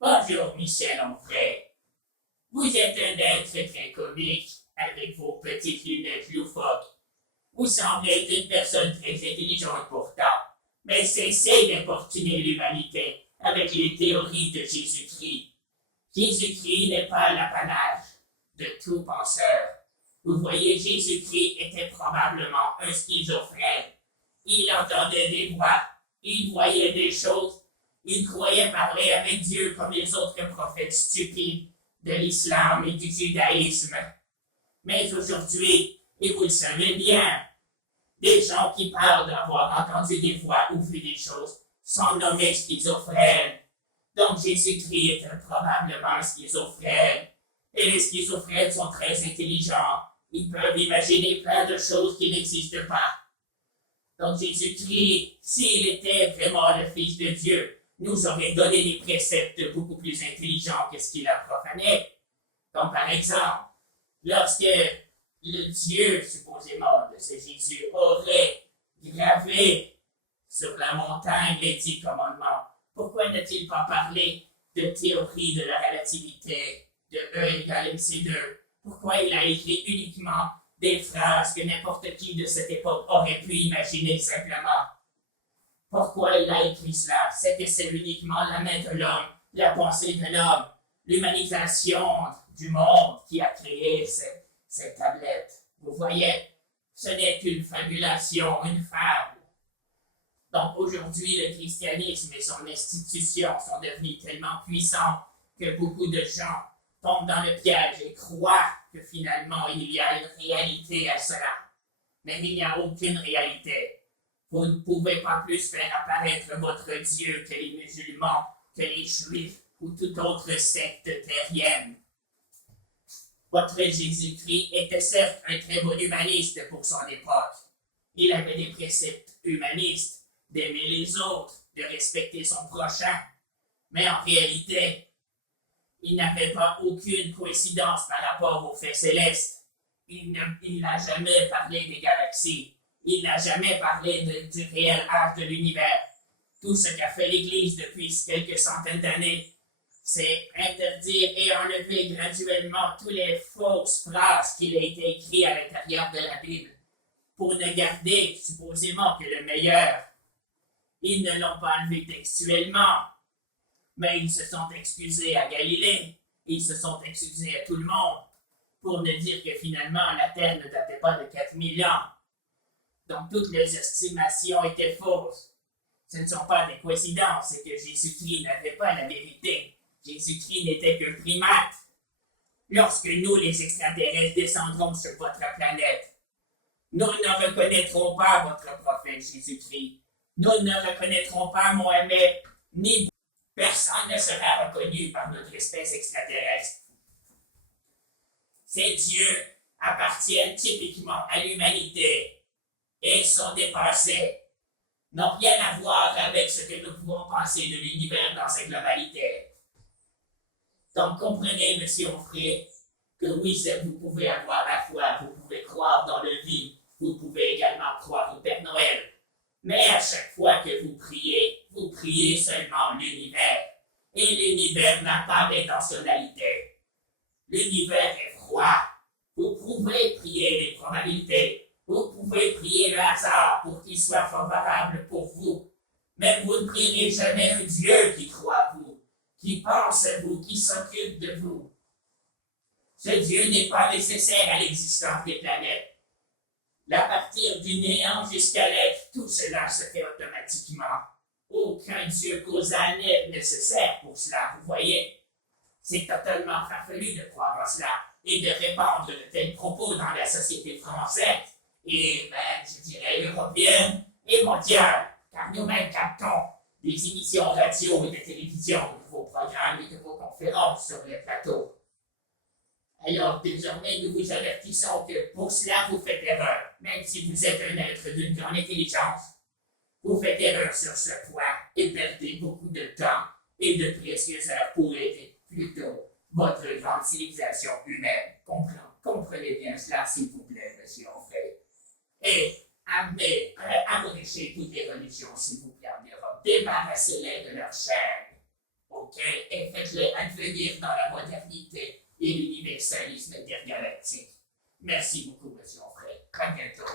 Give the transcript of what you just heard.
Bonjour, Michel Onfray. Vous êtes un être très comique, avec vos petites lunettes loufoques. Vous semblez être une personne très intelligente pourtant, mais cessez d'importuner l'humanité avec les théories de Jésus-Christ. Jésus-Christ n'est pas l'apanage de tout penseur. Vous voyez, Jésus-Christ était probablement un schizophrène. Il entendait des voix, il voyait des choses, il croyait parler avec Dieu comme les autres prophètes stupides de l'islam et du judaïsme. Mais aujourd'hui, et vous le savez bien, des gens qui parlent d'avoir entendu des voix ou vu des choses sont nommés schizophrènes. Donc Jésus-Christ était probablement schizophrène. Et les schizophrènes sont très intelligents. Ils peuvent imaginer plein de choses qui n'existent pas. Donc Jésus-Christ, s'il était vraiment le Fils de Dieu, nous aurait donné des préceptes beaucoup plus intelligents que ce qu'il a profané. Comme par exemple, lorsque le Dieu, supposément, de ce Jésus, aurait gravé sur la montagne les 10 commandements, pourquoi n'a-t-il pas parlé de théorie de la relativité, de E égale MC2? Pourquoi il a écrit uniquement des phrases que n'importe qui de cette époque aurait pu imaginer simplement? Pourquoi il a écrit cela? C'est que c'est uniquement la main de l'homme, la pensée de l'homme, l'humanisation du monde qui a créé cette tablette. Vous voyez, ce n'est qu'une fabulation, une fable. Donc aujourd'hui, le christianisme et son institution sont devenus tellement puissants que beaucoup de gens tombent dans le piège et croient que finalement il y a une réalité à cela. Mais il n'y a aucune réalité. Vous ne pouvez pas plus faire apparaître votre Dieu que les musulmans, que les juifs ou toute autre secte terrienne. Votre Jésus-Christ était certes un très bon humaniste pour son époque. Il avait des préceptes humanistes, d'aimer les autres, de respecter son prochain. Mais en réalité, il n'avait pas aucune coïncidence par rapport aux faits célestes. Il n'a jamais parlé des galaxies. Il n'a jamais parlé du réel âge de l'univers. Tout ce qu'a fait l'Église depuis quelques centaines d'années, c'est interdire et enlever graduellement toutes les fausses phrases qu'il a été écrites à l'intérieur de la Bible, pour ne garder supposément que le meilleur. Ils ne l'ont pas enlevé textuellement, mais ils se sont excusés à Galilée, ils se sont excusés à tout le monde, pour ne dire que finalement la Terre ne datait pas de 4000 ans. Donc toutes les estimations étaient fausses. Ce ne sont pas des coïncidences, c'est que Jésus-Christ n'avait pas la vérité. Jésus-Christ n'était qu'un primate. Lorsque nous, les extraterrestres, descendrons sur votre planète, nous ne reconnaîtrons pas votre prophète Jésus-Christ. Nous ne reconnaîtrons pas Mohamed, ni personne ne sera reconnu par notre espèce extraterrestre. Ces dieux appartiennent typiquement à l'humanité et sont dépassés, n'ont rien à voir avec ce que nous pouvons penser de l'univers dans sa globalité. Donc comprenez, M. Onfray, que oui, vous pouvez avoir la foi, vous pouvez croire dans le vie, vous pouvez également croire au Père Noël. Mais à chaque fois que vous priez seulement l'univers. Et l'univers n'a pas d'intentionnalité. L'univers est froid. Vous pouvez prier les probabilités. Vous pouvez prier le hasard pour qu'il soit favorable pour vous. Mais vous ne prierez jamais un Dieu qui croit en vous, qui pense à vous, qui s'occupe de vous. Ce Dieu n'est pas nécessaire à l'existence des planètes. À partir du néant jusqu'à l'être, tout cela se fait automatiquement. Aucun Dieu causal n'est nécessaire pour cela, vous voyez. C'est totalement farfelu de croire en cela et de répandre de tels propos dans la société française et même, je dirais, européenne et mondiale, car nous-mêmes captons des émissions radio et de télévision, de vos programmes et de vos conférences sur les plateaux. Alors, désormais, nous vous avertissons que pour cela, vous faites erreur, même si vous êtes un être d'une grande intelligence. Vous faites erreur sur ce point et perdez beaucoup de temps et de précieuses heures pour aider plutôt votre grande civilisation humaine. Comprenez bien cela, s'il vous plaît, M. Onfray. Et abrégez toutes les religions, s'il vous plaît, en Europe. Débarrassez-les de leur chaîne. OK? et faites-le advenir dans la modernité et l'universalisme intergalactique. Merci beaucoup, monsieur Onfray. À bientôt.